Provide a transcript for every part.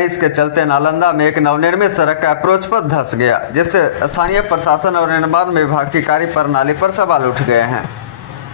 बारिश के चलते नालंदा में एक नवनिर्मित सड़क का अप्रोच पथ धंस गया, जिससे स्थानीय प्रशासन और निर्माण विभाग की कार्य प्रणाली पर सवाल उठ गए हैं।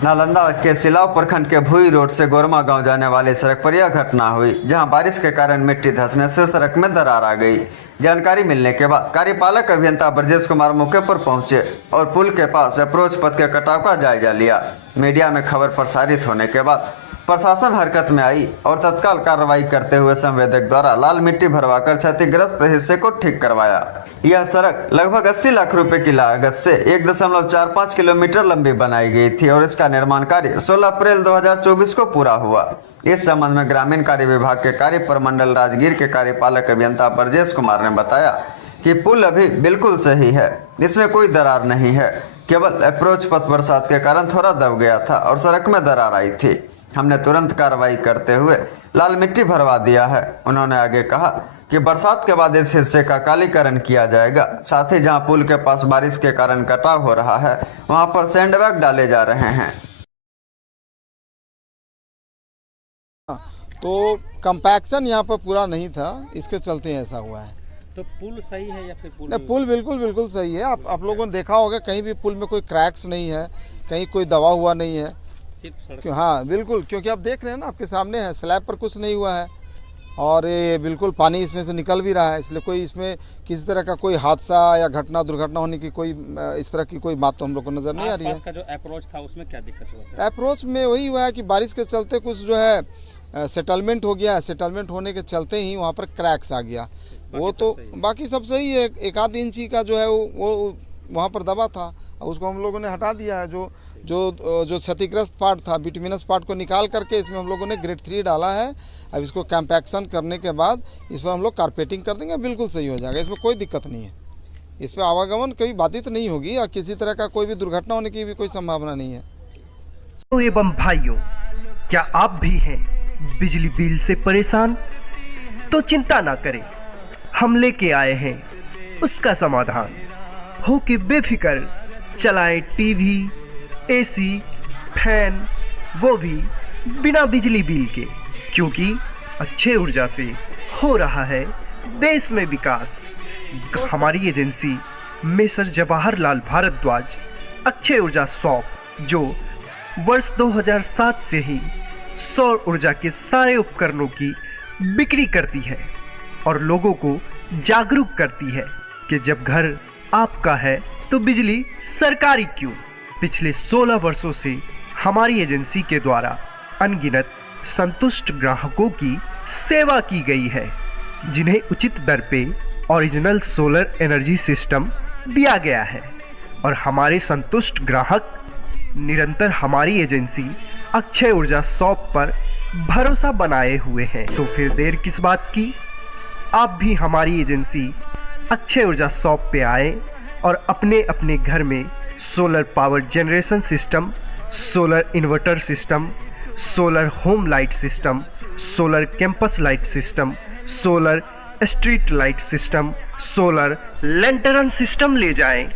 नालंदा के सिलाव प्रखंड के भूई रोड से गोरमा गांव जाने वाली सड़क पर यह घटना हुई, जहां बारिश के कारण मिट्टी धंसने से सड़क में दरार आ गई। जानकारी मिलने के बाद कार्यपालक अभियंता ब्रजेश कुमार मौके पर पहुंचे और पुल के पास अप्रोच पथ के कटाव का जायजा लिया। मीडिया में खबर प्रसारित होने के बाद प्रशासन हरकत में आई और तत्काल कार्रवाई करते हुए संवेदक द्वारा लाल मिट्टी भरवाकर क्षतिग्रस्त हिस्से को ठीक करवाया। यह सड़क लगभग 80 लाख रुपए की लागत से 1.45 किलोमीटर लंबी बनाई गई थी और इसका निर्माण कार्य 16 अप्रैल 2024 को पूरा हुआ। इस संबंध में ग्रामीण कार्य विभाग के कार्य प्रमंडल राजगीर के कार्यपालक अभियंता ब्रजेश कुमार ने बताया कि पुल अभी बिल्कुल सही है, इसमें कोई दरार नहीं है, केवल अप्रोच पथ बरसात के कारण थोड़ा दब गया था और सड़क में दरार आई थी। हमने तुरंत कार्रवाई करते हुए लाल मिट्टी भरवा दिया है। उन्होंने आगे कहा कि बरसात के बाद इस हिस्से का कालीकरण किया जाएगा, साथ ही जहां पुल के पास बारिश के कारण कटाव हो रहा है वहां पर सैंडबैग डाले जा रहे हैं। तो कंपैक्शन यहाँ पर पूरा नहीं था, इसके चलते ऐसा हुआ है। तो पुल सही है या फिर पुल? नहीं, पुल बिल्कुल सही है। आप लोगों ने देखा होगा कहीं भी पुल में कोई क्रैक्स नहीं है, कहीं कोई दबा हुआ नहीं है। हाँ बिल्कुल, क्योंकि आप देख रहे हैं ना, आपके सामने है, स्लैब पर कुछ नहीं हुआ है और ये बिल्कुल पानी इसमें से निकल भी रहा है, इसलिए कोई इसमें किसी तरह का कोई हादसा या दुर्घटना होने की कोई इस तरह की कोई बात तो हम लोग को नजर नहीं आ रही है। का जो अप्रोच था उसमें क्या दिक्कत हुआ? अप्रोच में वही हुआ है कि बारिश के चलते कुछ जो है सेटलमेंट हो गया, सेटलमेंट होने के चलते ही वहाँ पर क्रैक्स आ गया। वो तो बाकी सब सही है, 1-आध इंची का जो है वो वहाँ पर दबा था, उसको हम लोगों ने हटा दिया है। जो क्षतिग्रस्त पार्ट था, बिटुमिनस पार्ट को निकाल करके इसमें हम लोगों ने ग्रेड 3 डाला है। अब इसको कैम्पैक्शन करने के बाद इस पर हम लोग कारपेटिंग कर देंगे, बिल्कुल सही हो जाएगा, इसमें कोई दिक्कत नहीं है। इस पर आवागमन कभी बाधित नहीं होगी और किसी तरह का कोई भी दुर्घटना होने की भी कोई संभावना नहीं है। तो एवं भाइयों, क्या आप भी हैं बिजली बिल से परेशान? तो चिंता ना करें, हम लेके आए हैं उसका समाधान। हो के बेफिक्र चलाएं टीवी, एसी, फैन, वो भी बिना बिजली बिल के, क्योंकि अक्षय ऊर्जा से हो रहा है देश में विकास। हमारी एजेंसी मेसर जवाहरलाल भारद्वाज अक्षय ऊर्जा शॉप, जो वर्ष 2007 से ही सौर ऊर्जा के सारे उपकरणों की बिक्री करती है और लोगों को जागरूक करती है कि जब घर आपका है तो बिजली सरकारी क्यों। पिछले 16 वर्षों से हमारी एजेंसी के द्वारा अनगिनत संतुष्ट ग्राहकों की सेवा की गई है, जिन्हें उचित दर पे ओरिजिनल सोलर एनर्जी सिस्टम दिया गया है और हमारे संतुष्ट ग्राहक निरंतर हमारी एजेंसी अक्षय ऊर्जा शॉप पर भरोसा बनाए हुए हैं। तो फिर देर किस बात की, आप भी हमारी एजेंसी अक्षय ऊर्जा शॉप पे आए और अपने अपने घर में solar power generation system, solar inverter system, solar home light system, solar campus light system, solar street light system, solar lantern system ले जाएं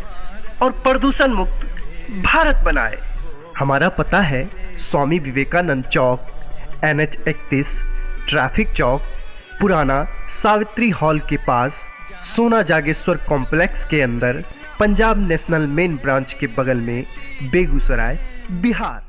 और प्रदूषण मुक्त भारत बनाएं। हमारा पता है स्वामी विवेकानंद चौक, NH 31, ट्रैफिक चौक, पुराना सावित्री हॉल के पास, सोना जागेश्वर कॉम्प्लेक्स के अंदर, पंजाब नेशनल मेन ब्रांच के बगल में, बेगूसराय, बिहार।